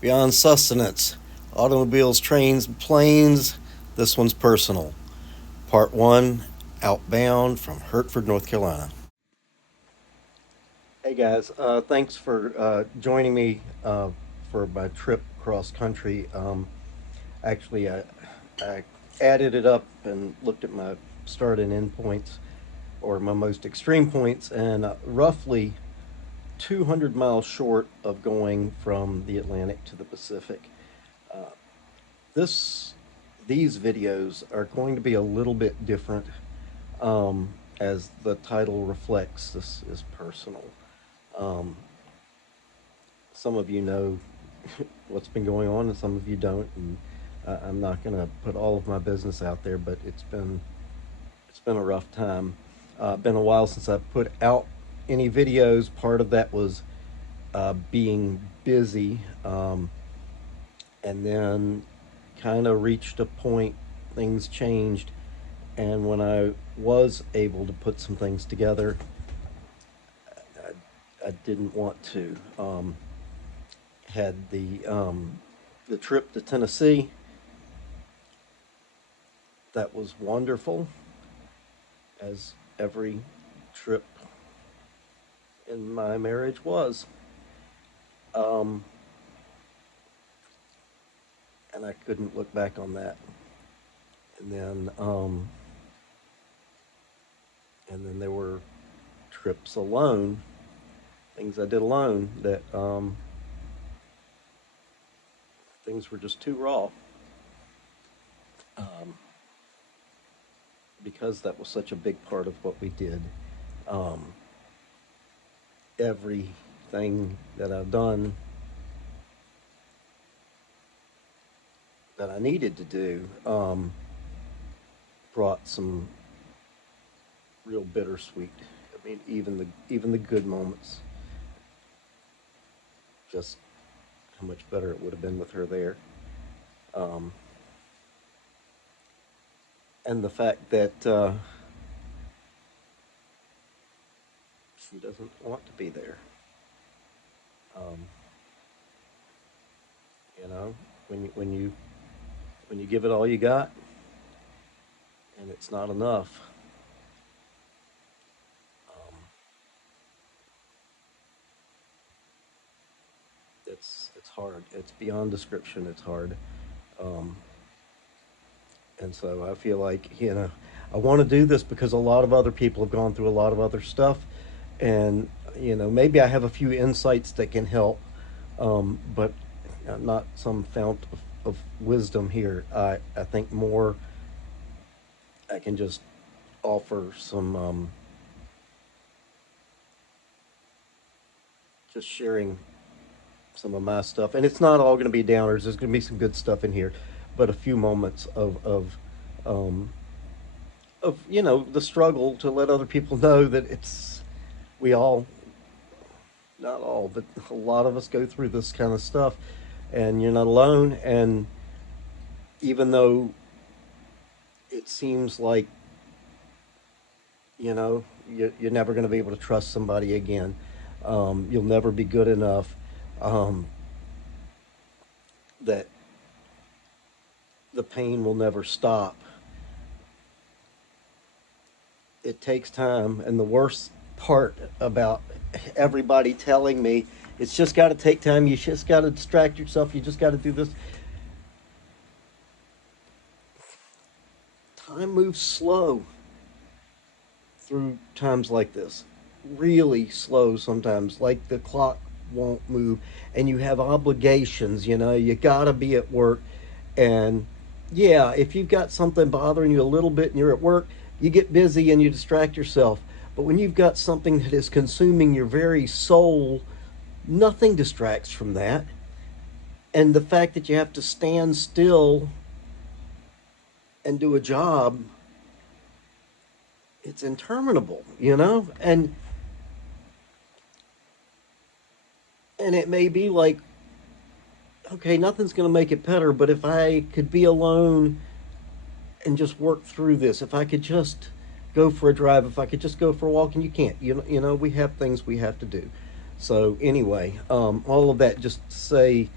Beyond sustenance, automobiles, trains, planes. This one's personal. Part 1, outbound from Hertford, North Carolina. Hey guys, thanks for joining me for my trip cross country. Actually, I added it up and looked at my start and end points, or my most extreme points, and roughly 200 miles short of going from the Atlantic to the Pacific. Uh, this these videos are going to be a little bit different, as the title reflects. This is personal. Um, some of you know what's been going on, and some of you don't. And I'm not going to put all of my business out there, but it's been a rough time. Been a while since I put out any videos. Part of that was being busy, and then kind of reached a point. Things changed, and when I was able to put some things together, I didn't want to. Had the trip to Tennessee. That was wonderful, as every trip in my marriage was. Um, and I couldn't look back on that. And then, there were trips alone, things I did alone that things were just too raw. Um, because that was such a big part of what we did. Um, Everything that I've done that I needed to do brought some real bittersweet. I mean, even the good moments, just how much better it would have been with her there. Um, and the fact that she doesn't want to be there. Um, you know, when you give it all you got, and it's not enough. Um, it's hard. It's beyond description. It's hard. Um, and so I feel like, I want to do this because a lot of other people have gone through a lot of other stuff, and maybe I have a few insights that can help, but I'm not some fount of wisdom here. I think more I can just offer some, just sharing some of my stuff, and it's not all going to be downers. There's going to be some good stuff in here, but a few moments um, of the struggle, to let other people know that we all, not all, but a lot of us go through this kind of stuff, and you're not alone. And even though it seems like you're never going to be able to trust somebody again, you'll never be good enough. Um, that the pain will never stop. It takes time, and the worst part about everybody telling me it's just got to take time, you just got to distract yourself, you just got to do this. Time moves slow through times like this, really slow sometimes, like the clock won't move, and you have obligations. You got to be at work. And yeah, if you've got something bothering you a little bit and you're at work, you get busy and you distract yourself. But when you've got something that is consuming your very soul, nothing distracts from that. And the fact that you have to stand still and do a job, it's interminable. And it may be like, okay, nothing's going to make it better, but if I could be alone and just work through this, if I could just go for a drive, if I could just go for a walk, and you can't, we have things we have to do. So anyway, all of that just to say,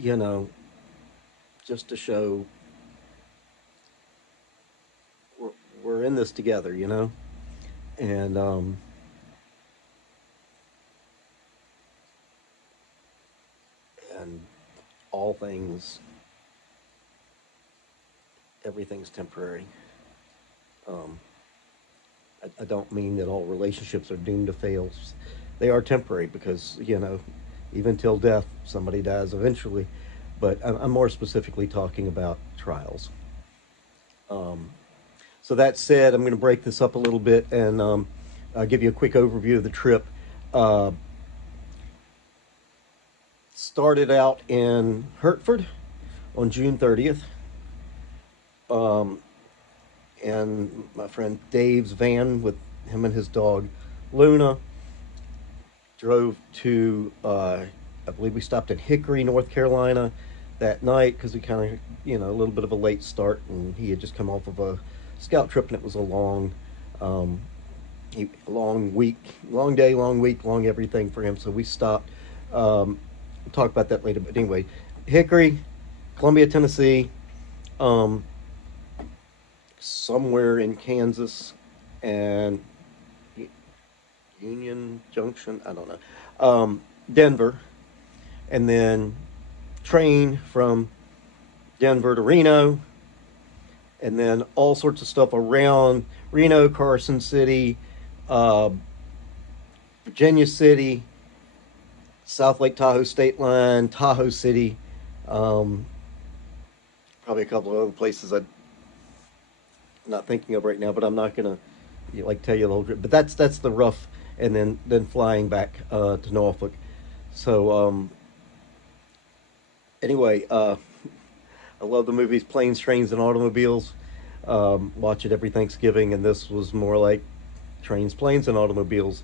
you know, just to show we're, we're in this together, and and all things, everything's temporary. Um, I don't mean that all relationships are doomed to fail. They are temporary because, even till death, somebody dies eventually. But I'm more specifically talking about trials. Um, so that said, I'm going to break this up a little bit and I'll give you a quick overview of the trip. Uh, Started out in Hertford on June 30th. Um, and my friend Dave's van with him and his dog Luna drove to, I believe we stopped in Hickory, North Carolina that night because we kind of, a little bit of a late start, and he had just come off of a scout trip, and it was a um, long week, long day, long week, long everything for him. So we stopped. We'll talk about that later. But anyway, Hickory, Columbia, Tennessee, um, somewhere in Kansas, and Union Junction, I don't know, Denver, and then train from Denver to Reno, and then all sorts of stuff around Reno, Carson City, uh, Virginia City, South Lake Tahoe State Line, Tahoe City, um, probably a couple of other places I'm not thinking of right now, but I'm not gonna tell you the whole trip. But that's the rough, and then flying back to Norfolk. So anyway, I love the movies Planes, Trains, and Automobiles. Watch it every Thanksgiving, and this was more like Trains, Planes, and Automobiles.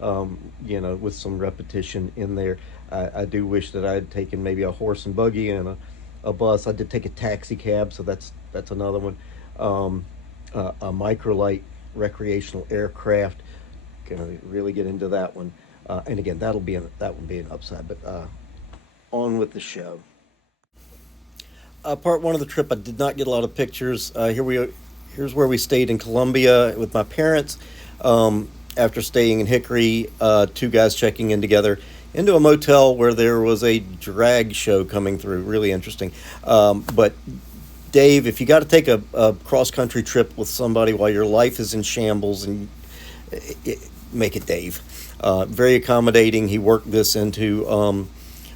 With some repetition in there. I do wish that I had taken maybe a horse and buggy and a bus. I did take a taxi cab, so that's another one. A microlight recreational aircraft. Gonna really get into that one. And again, that one be an upside. But on with the show. Part one of the trip, I did not get a lot of pictures. Here's where we stayed in Columbia with my parents. After staying in Hickory, two guys checking in together into a motel where there was a drag show coming through. Really interesting. But Dave, if you got to take a cross country trip with somebody while your life is in shambles, and make it Dave. Very accommodating. He worked this into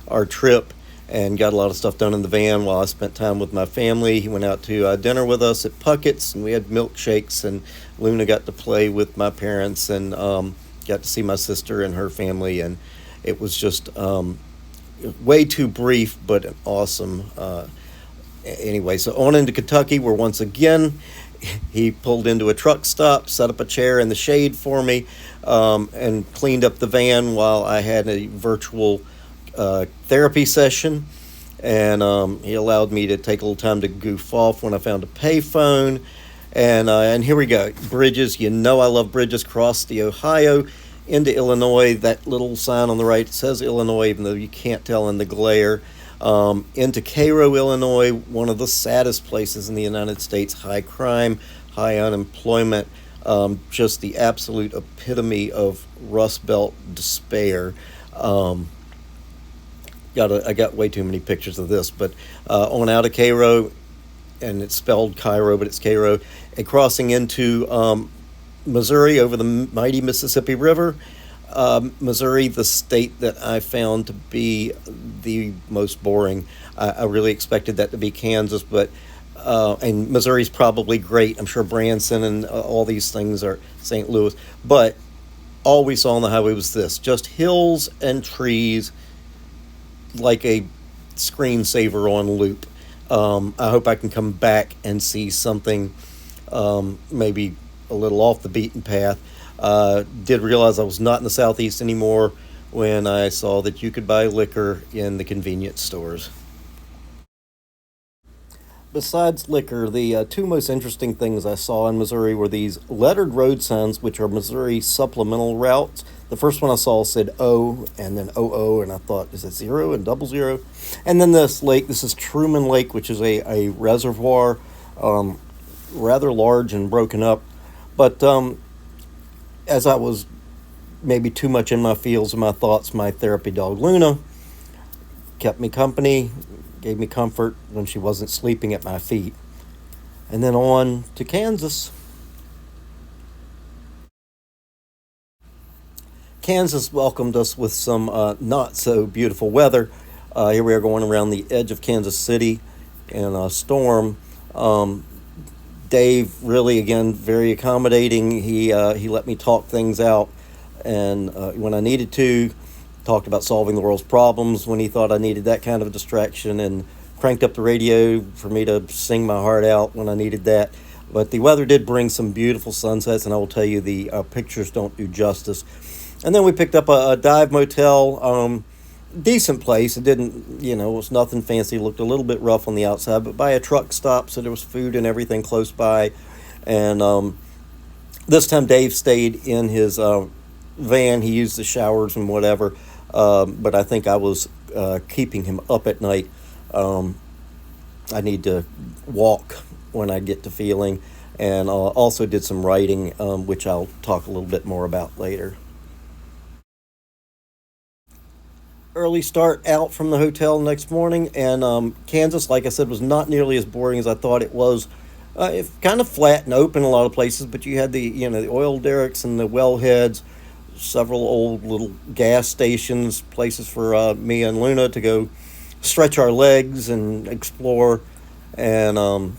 our trip and got a lot of stuff done in the van while I spent time with my family. He went out to dinner with us at Puckett's, and we had milkshakes, and Luna got to play with my parents, and got to see my sister and her family, and it was just way too brief, but awesome. Anyway, so on into Kentucky, where once again he pulled into a truck stop, set up a chair in the shade for me, and cleaned up the van while I had a virtual therapy session. And he allowed me to take a little time to goof off when I found a payphone. And here we go. Bridges. I love bridges. Cross the Ohio into Illinois. That little sign on the right says Illinois, even though you can't tell in the glare. Into Cairo, Illinois, one of the saddest places in the United States. High crime, high unemployment, just the absolute epitome of Rust Belt despair. I got way too many pictures of this, but on out of Cairo, and it's spelled Cairo, but it's Cairo, and crossing into Missouri over the mighty Mississippi River. Missouri, the state that I found to be the most boring. I really expected that to be Kansas, but and Missouri's probably great. I'm sure Branson and all these things are St. Louis, but all we saw on the highway was this: just hills and trees, like a screensaver on loop. I hope I can come back and see something maybe a little off the beaten path. Did realize I was not in the Southeast anymore when I saw that you could buy liquor in the convenience stores. Besides liquor, the two most interesting things I saw in Missouri were these lettered road signs, which are Missouri supplemental routes. The first one I saw said O and then OO, and I thought, is it zero and double zero? And then this lake, this is Truman Lake, which is a reservoir, um, rather large and broken up. But as I was maybe too much in my feels and my thoughts, my therapy dog Luna kept me company, gave me comfort when she wasn't sleeping at my feet. And then on to Kansas. Kansas welcomed us with some not so beautiful weather. Here we are going around the edge of Kansas City in a storm. Um, Dave really again very accommodating. He let me talk things out, and when I needed to, talked about solving the world's problems when he thought I needed that kind of distraction, and cranked up the radio for me to sing my heart out when I needed that. But the weather did bring some beautiful sunsets, and I will tell you the pictures don't do justice. And then we picked up a dive motel. Decent place. It didn't, it was nothing fancy. It looked a little bit rough on the outside, but by a truck stop, so there was food and everything close by. And this time Dave stayed in his van. He used the showers and whatever, but I think I was keeping him up at night. Um, I need to walk when I get to feeling, and also did some writing, which I'll talk a little bit more about later. Early start out from the hotel next morning, and Kansas, like I said, was not nearly as boring as I thought it was. It's kind of flat and open in a lot of places, but you had the oil derricks and the wellheads, several old little gas stations, places for me and Luna to go stretch our legs and explore, and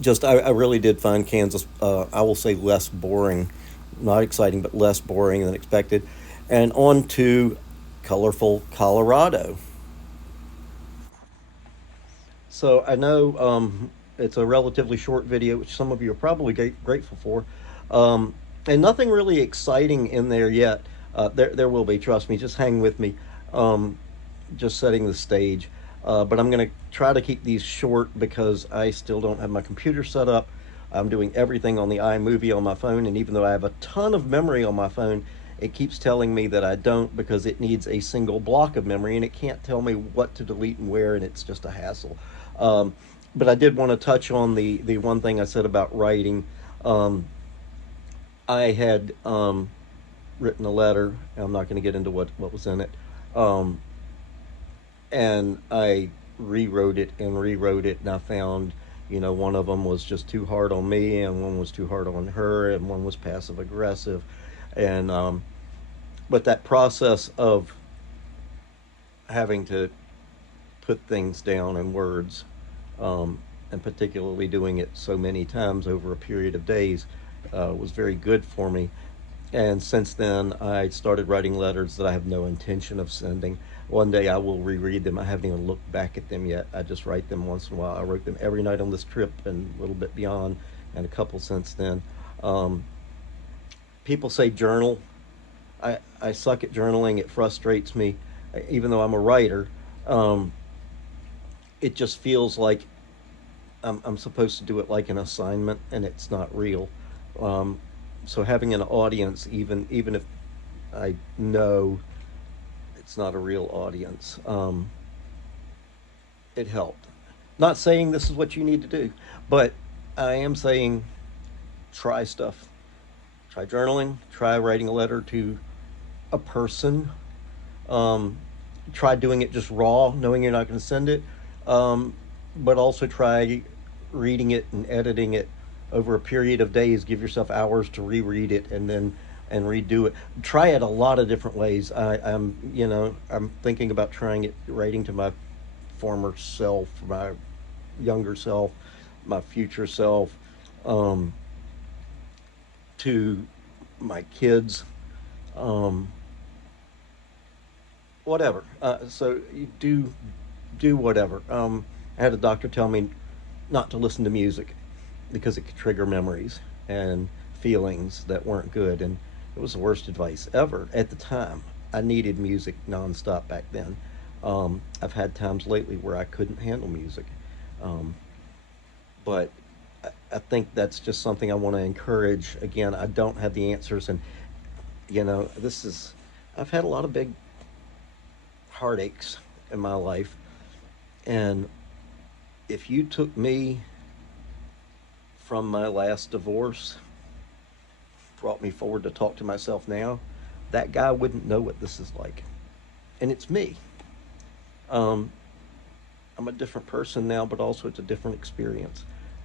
just I really did find Kansas, I will say, less boring, not exciting, but less boring than expected. And on to colorful Colorado. So I know it's a relatively short video, which some of you are probably grateful for, and nothing really exciting in there yet. There will be, trust me. Just hang with me. Um, just setting the stage. But I'm going to try to keep these short because I still don't have my computer set up. I'm doing everything on the iMovie on my phone, and even though I have a ton of memory on my phone, it keeps telling me that I don't because it needs a single block of memory and it can't tell me what to delete and where, and it's just a hassle. Um, but I did want to touch on the one thing I said about writing. Um, I had written a letter. I'm not going to get into what was in it. Um, and I rewrote it, and I found, one of them was just too hard on me, and one was too hard on her, and one was passive aggressive, and but that process of having to put things down in words, and particularly doing it so many times over a period of days, was very good for me. And since then, I started writing letters that I have no intention of sending. One day I will reread them. I haven't even looked back at them yet. I just write them once in a while. I wrote them every night on this trip and a little bit beyond, and a couple since then. Um, People say journal. I suck at journaling. It frustrates me. Even though I'm a writer, um, it just feels like I'm supposed to do it like an assignment, and it's not real. Um, so having an audience, even if I know it's not a real audience, it helped. Not saying this is what you need to do, but I am saying try stuff. Try journaling. Try writing a letter to a person. Um, Try doing it just raw, knowing you're not going to send it. Um, but also try reading it and editing it over a period of days. Give yourself hours to reread it and redo it. Try it a lot of different ways. I'm thinking about trying it, writing to my former self, my younger self, my future self, um, to my kids, um, whatever. So you do whatever. I had a doctor tell me not to listen to music because it could trigger memories and feelings that weren't good, and it was the worst advice ever at the time. I needed music nonstop back then. I've had times lately where I couldn't handle music. Um, but I think that's just something I want to encourage. Again, I don't have the answers, and this is I've had a lot of big heartaches in my life, and if you took me from my last divorce, brought me forward to talk to myself now, that guy wouldn't know what this is like, and it's me. Um, I'm a different person now, but also it's a different experience.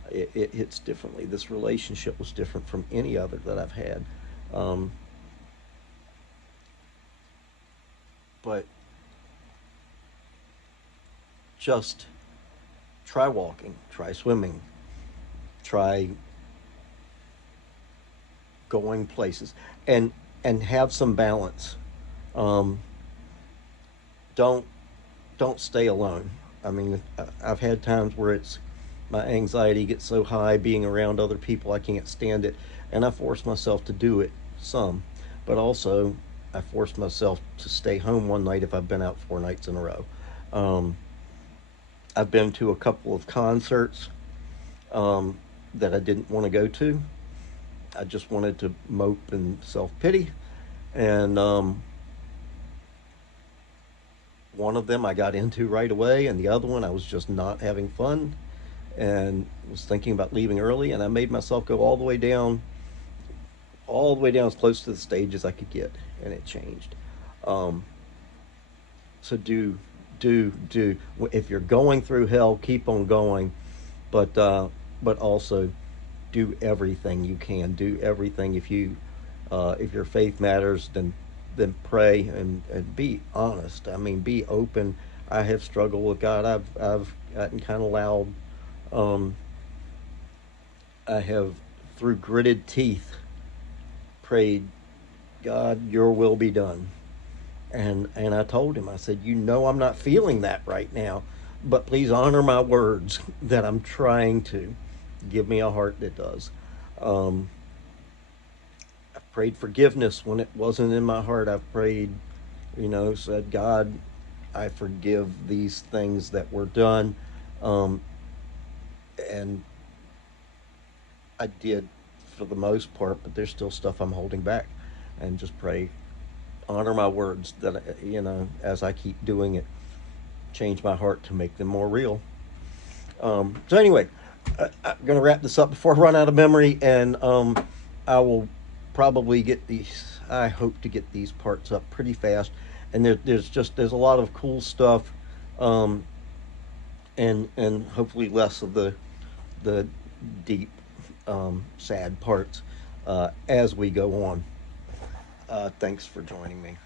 It hits differently. This relationship was different from any other that I've had. Um, but just try walking, try swimming, try going places, and have some balance. Um, don't don't stay alone. I mean, I've had times where it's my anxiety gets so high being around other people I can't stand it, and I force myself to do it some, but also I force myself to stay home one night if I've been out 4 nights in a row. Um, I've been to a couple of concerts um, that I didn't want to go to. I just wanted to mope and self pity, and one of them I got into right away, and the other one I was just not having fun and was thinking about leaving early, and I made myself go all the way down as close to the stage as I could get, and it changed. Um, so do. If you're going through hell, keep on going, but also do everything you can. Do everything. If your faith matters, then pray and be honest. I mean, be open. I have struggled with God. I've gotten kind of loud. Um, I have, through gritted teeth, prayed, God, your will be done. And I told him, I said, I'm not feeling that right now, but please honor my words that I'm trying to. Give me a heart that does. Um, I prayed forgiveness when it wasn't in my heart. I've prayed, said, God, I forgive these things that were done. Um, and I did for the most part, but there's still stuff I'm holding back. And just pray, honor my words that, as I keep doing it, change my heart to make them more real. So anyway, I'm going to wrap this up before I run out of memory, and I will probably get these. I hope to get these parts up pretty fast, and there's a lot of cool stuff, um, and hopefully less of the deep, sad parts as we go on. Thanks for joining me.